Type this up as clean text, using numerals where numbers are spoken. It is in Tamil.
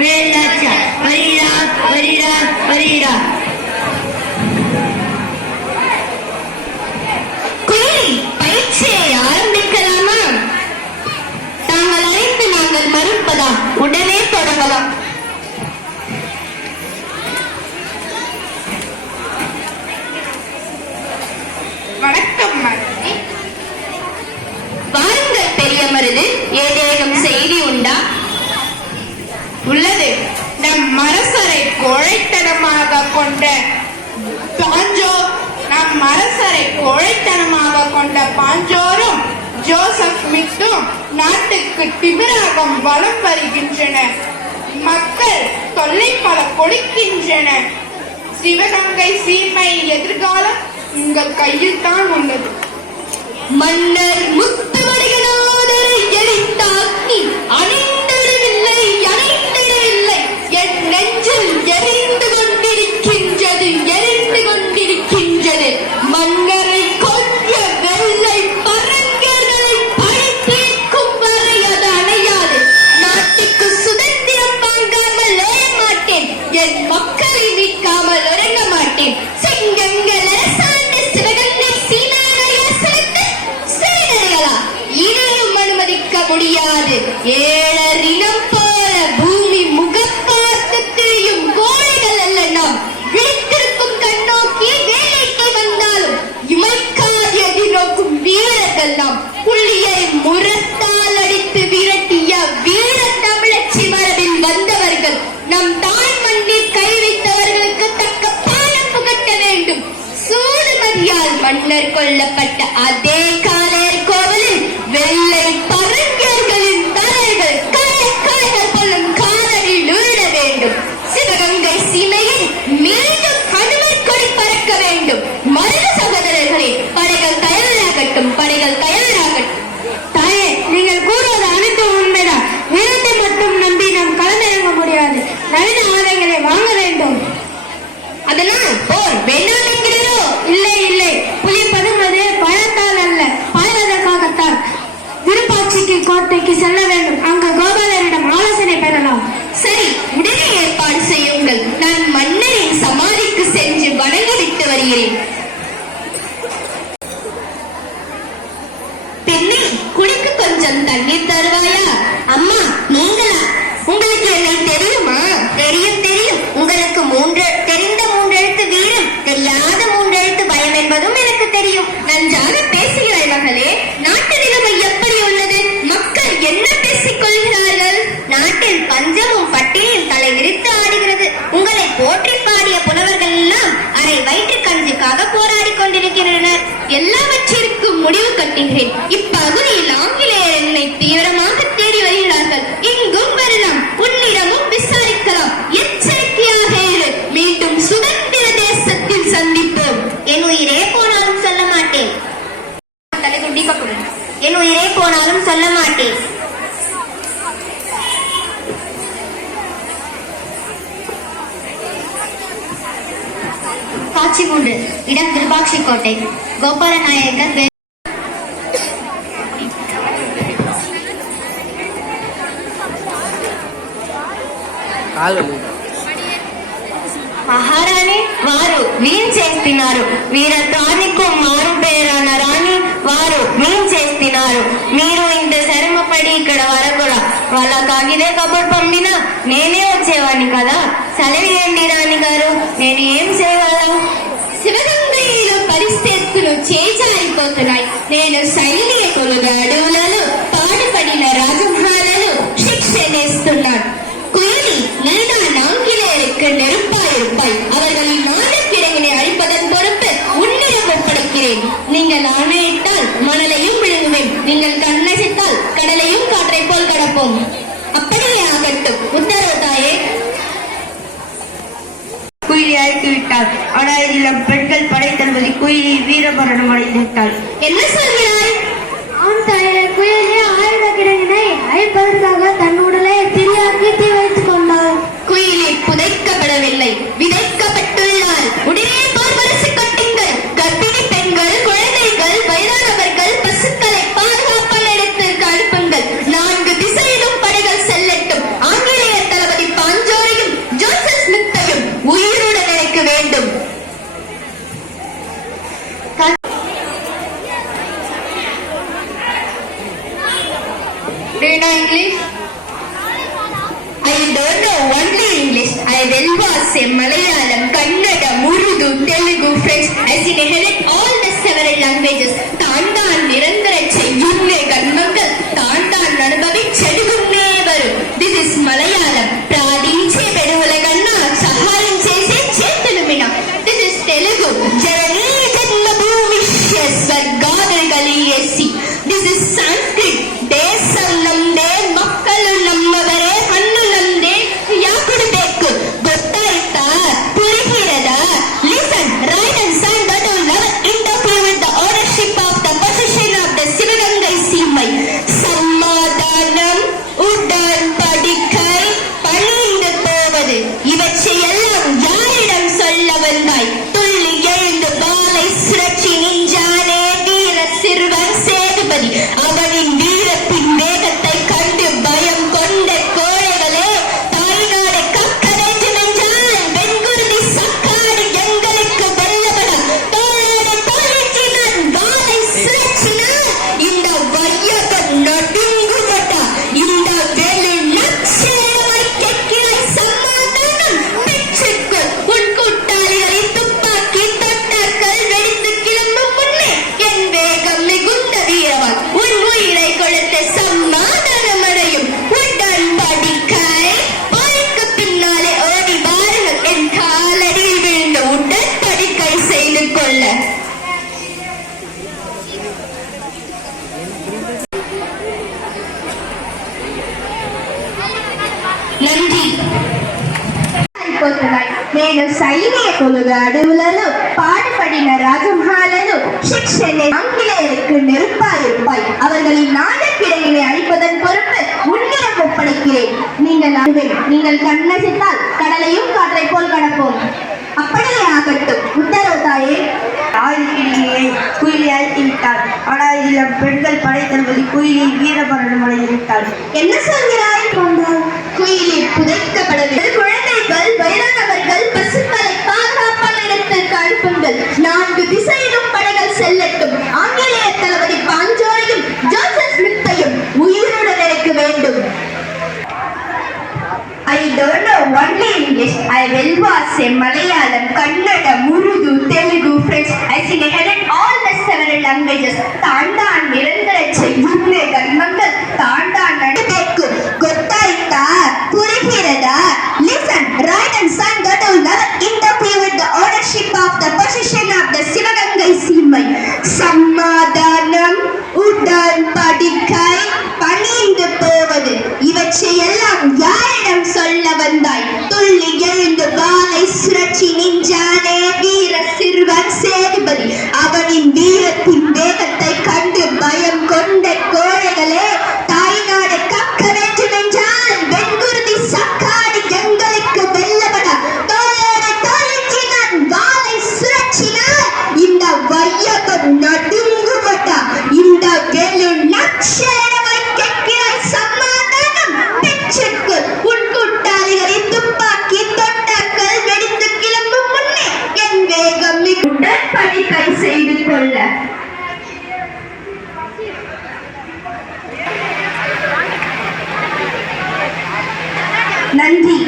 வேலாச்சா வரீரா வரீரா வரீரா. பயிற்சியை ஆரம்பிக்கலாமா? தாங்கள் அழைத்து நாங்கள் மறுப்பதா? உடனே தொடங்கலாம். வணக்கம். வாருங்கள் பெரிய மருது. ஏதேனும் செய்தி உண்டா? உள்ளது. நம் அரசரை கோழைத்தனமாக கொண்ட பாஞ்சோரும் ஜோசப் மித்தும் நாட்டுக்கு திமிராகம் வலம் வருகின்றன. மக்கள் தொல்லை பல கொடுக்கின்றன. சிவகங்கை சீமை எதிர்காலம் உங்கள் கையில் தான் உள்ளது. மன்னர் முத்துவடிகளாதரை எரித்தாக்கி அணைந்திடவில்லை அணைந்திடவில்லை. என் நெஞ்சில் எரிந்து கொண்டிருக்கின்றது எரிந்து கொண்டிருக்கின்றது. மன்னரை கொன்ற வெள்ளை பரங்கர்களை பழித்தீர்க்கும் வரை அது அணையாது. நாட்டுக்கு சுதந்திரம் வாங்காமல் எழ மாட்டேன். என் மக்களை மீட்காமல் உறங்க மாட்டேன். செங்கங்கள் அரசாண்டு சிவகங்கை இனியும் அனுமதிக்க முடியாது. ஏழரினம் போல பூமி முகப்பார்த்து திரியும் கோழைகள் அல்ல நாம். விழித்திருக்கும் கண்ணோக்கி வேலைக்கு வந்தாலும் இமைக்காது எதிர்நோக்கும் வீரர்கள் நாம். புள்ளியை முரத்தால் அடித்து விரட்டிய வீர தமிழச்சி மரபில் வந்தவர்கள். நம் தாய் மண்ணில் கை வைத்தவர்களுக்கு தக்க பாடம் புகட்ட வேண்டும். சூதுமதியால் மன்னர் கொல்லப்பட்ட அதே காளையர் கோவிலில் வெள்ளை பரங்கர்களின் தலைகள் காய்கள் கொள்ளும் காதலில் உருட வேண்டும். சிவகங்கை சீமையில் மீண்டும் ஹனுமர் கொடி பறக்க வேண்டும். மருத சகோதரர்களே, படைகள் தயாராகட்டும், படைகள் தயாராகட்டும். தாயே, நீங்கள் கூறுவது அனைத்தும் உண்மைதான். வீரத்தை மட்டும் நம்பி நாம் களமிறங்க முடியாது. நவீன ஆயுதங்களை வாங்க வேண்டும். அதனால் போர் வேண்டாம் என்கிறதோ? இல்லை இல்லை, புலி பதுங்குவது பழத்தால் அல்ல, பாய்வதற்காகத்தான். விருப்பாட்சிக்கு கோட்டைக்கு செல்ல வேண்டும். அங்கு கோபாலரிடம் ஆலோசனை பெறலாம். சரி, உடனே ஏற்பாடு செய்யுங்கள். நான் மன்னரின் சமாதிக்கு சென்று வணங்கிவிட்டு வருகிறேன். பெண்ணே, குடிக்கு கொஞ்சம் தண்ணீர் தருவாயா? அம்மா, நீங்களா? உங்களுக்கு என்னை தெரியுமா? தெரியும் தெரியும். உங்களுக்கு தெரிந்த மூன்றெழுத்து வீரம், தெரியாத மூன்றெழுத்து பயம் என்பதும் எனக்கு தெரியும். நன்றாக பேசுகிறாய் மகளே. நாட்டு நிலைமை எப்படி உள்ளது? மக்கள் என்ன பேசிக் கொள்கிறார்கள்? நாட்டில் பஞ்சமும் பட்டினியும் தலை விரித்து ஆடுகிறது. உங்களை போற்றி பாடிய புலவர்கள் எல்லாம் அரை வயிற்று கஞ்சிக்காக போராடி கொண்டிருக்கின்றனர். எல்லாவற்றிற்கும் முடிவு கட்டுகிறேன். இப்பகுதியில் ஆங்கிலேயர் என்னை தீவிரமாக தேடி வருகிறார்கள். இங்கும் வரலாம், உன்னிடமும் விசாரிக்கலாம். எச்சரிக்கையாக இரு. மீண்டும் சுதந்திர தேசத்தில் சந்திப்போம். என் உயிரே போனாலும் சொல்ல மாட்டேன். என் உயிரே போனாலும் சொல்ல மாட்டேன். காட்சி 3. இடம் திருபாட்சி கோட்டை. கோபால நாயக்கர் మహారాణి వారు వీం చేస్తున్నారు. వీర తానికు మారు పేరాన రాణి వారు వీం చేస్తున్నారు. మీరు ఇంత శ్రమపడి ఇక్కడ వరకురా. వాళ్ళకాగిదే కబురు పంపినా నేనే వచ్చేవాడిని కదా. సెలవియండి రాణి గారు, నేను ఏం చేయగలను? శివగంగలో పరిస్థితులు చేజారిపోతున్నాయి. నేను సైనికులుగా అడవులలో పాటుపడిన రాజమహాలను శిక్షణిస్తున్నాను. குயிலி நீதான் ஆங்கிலேயருக்கு நெருப்பாயிருப்பாய். அவர்களின் நாடுகிழங்கினை அழிப்பதன் பொறுப்பு உன்னிடம் ஒப்படைக்கிறேன். நீங்கள் ஆணையிட்டால் மணலையும் விழுங்குவேன். நீங்கள் கண்ணசித்தால் கடலையும் காற்றை போல் கடப்போம். அப்படியே ஆகட்டும். உத்தரவு தாயே. குயிலி அழைத்து விட்டாள். ஆனால் இதில் பெண்கள் படை தளபதி குயிலி வீரமரணம் அடைந்து விட்டாள். என்ன சொல்கிறாய்? ஆம் தாயே, குயிலி ஆயுத கிடங்கினை அழிப்பதற்காக தன் உடலை திரியாக்கி தீ வைத்துக் கொண்டாள். குயிலி புதைக்கப்படவில்லை, விதைக்கப்பட்டுள்ளார். உடனே போர் பரிசு கட்டுங்கள். கர்ப்பிணி பெண்கள், குழந்தைகள், வயதானவர்கள், பசுக்களை பாதுகாப்பான இடத்திற்கு அனுப்புங்கள். 4 திசையிலும் படைகள் செல்லட்டும். ஆங்கிலேய தளபதி லாங்குவேஜஸ் தான் தான் நிரந்தர செய்யுன்னே கர்மங்கள் தான் தான் అనుభవించెడుగున్నే వரும். This is Malayalam. ప్రార్థించే పెడువులకన్నా సహాయం చేసే చేతులు మిన. This is Telugu. Janani జన్మభూమిష్య స్వర్గాదులు కలిగేసి. This is Sanskrit. దేశం నమ్దే మక్కలు నమ్మవరే ಹಣ್ಣು ನಮ್ದೆ ಯಾಕುಡು ಬೇಕು ಗೊತ್ತಾಯ್ತಾ ಪುರಿಹಿರದ listen right and son that will never interfere with the ownership of the position of the Sivaganga Seemai. சமாதானம் உடன் படிக்கை பணிந்து போவது இவற்றையெல்லாம் யாரிடம் சொல்ல வந்தாய்? துள்ளி எழுந்து பாலை சுழற்றி நின்றானே வீர சிறுவன் சேதுபதி. அவனின் வீரத்தின் வேகத்தை கண்டு பயம் கொண்ட கோழைகளே தாய்நாடு கக்கரைத்து நின்றால் வெண்குருதி சக்காடு எங்களுக்கு வெல்லப்பட தோளோடு தோளிச்சினான் வாளை சுழற்றினான் இந்த வையகம் நடுங்குமட்டா. இந்த வேலு லட்சணமாய் கேட்கிறாய் சமாதானம் பெற்றுக்கொள். உன் கூட்டாளிகளை துப்பாக்கி தொட்டார்கள் வெடித்து கிளம்பும் முன்னே என் வேகம் மிகுந்த வீரவான் உன் உயிரை கொடுத்த சமாதானம் அடையும் உடன்படிக்கை. போருக்கு பின்னாலே ஓடி வாருங்கள் என் காலடியில் விழுந்த உடன்படிக்கை செய்து கொள்ள. நன்றி. నేను సైనిక కొలువు అడవులను పాడుపడిన రాజమహాలను శిక్షனை ஆங்கிலேயருக்கு நெருப்பாயிருப்பாய். அவர்களின் நாடுகிடையிலே அழிப்பதன் பொறுப்பு உன்னிடம் ஒப்படைக்கிறேன். நீங்கள் கண்ணசித்தால் கடலையும் காற்றை போல் கடப்போம். அப்படியே ஆகட்டும். உத்தரவு தாயே. ஆதிக்கிளியை குயிலை அழைத்து விட்டாள். ஆனால் இதில் பெண்கள் படை தளபதி குயிலை வீரமரணம் அடைந்து விட்டாள். என்ன சொல்கிறாய்? குயிலில் புதைக்கப்படவில்லை. குழந்தைகள் வயதானவர்கள் பசுக்களை பாதுகாப்பான இடத்திற்கு அனுப்புங்கள். 4 திசையிலும் படைகள் செல்லட்டும். ஆங்கிலேய தளபதி பாஞ்சோரையும் ஜோசப் ஸ்மித்தையும் உயிருடன் எனக்கு வேண்டும். I don't know only English. I will was a Malayalam, Kannada, Urdu, Telugu, French. I sing ahead in all the several languages. தாண்டான் நிரந்தர செய்யுன்னே கர்மங்கள் தான் தான் நடக்கும். ಗೊತ್ತಾಯ್ತಾ? ಪುರಿಹಿರದ listen right and son that will never interfere with the ownership of the position of the Sivaganga Seemai. சமாதானம் உடன் படிக்கை பணிந்து போவது இவற்றையெல்லாம் யாரிடம் சொல்ல வந்தாய்? துள்ளி எழுந்து வாளை சுழற்றி நின்றானே வீர சிறுவன் சேதுபதி. அவனின் வீரத்தின் வேகத்தை கண்டு பயம் கொண்ட கோழைகளே தாய்நாடு கக்கரைத்து நின்றால் வெண்குருதி சக்காடு எங்களுக்கு வெல்லப்பட தோளோடு தோளிச்சினான் வாளை சுழற்றினார் இந்த வையகம் நடுங்குமட்டா. இந்த வேலு லட்சணமாய் கேட்கிறாய் சமாதானம் பெற்றுக்கொள். உன் கூட்டாளிகளை துப்பாக்கி தொட்டார்கள் வெடித்து கிளம்பும் முன்னே என் வேகம் உடன்படிக்கை செய்து கொள்ள. நன்றி.